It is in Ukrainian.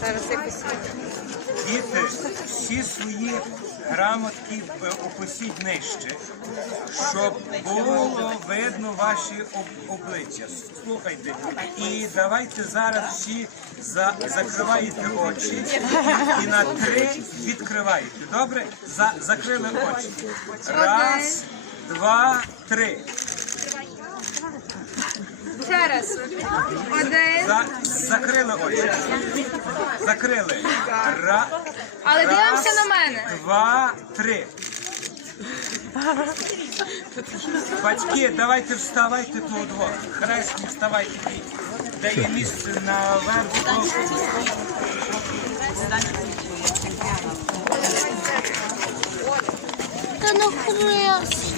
Зараз якось. Діти, всі свої грамотки опустіть нижче, щоб було видно ваші обличчя. Слухайте, і давайте зараз всі за, закриваєте очі і, і на три відкриваєте. Добре? За, закрили очі. Раз, два, три. Ще раз. Один. За, закрили очі. Закрили. Ра, Але раз, дивимося на мене. Два, три. Батьки, давайте вставайте тут удвох. Хресні вставайте. Де є місце на верху. Та ну хрест.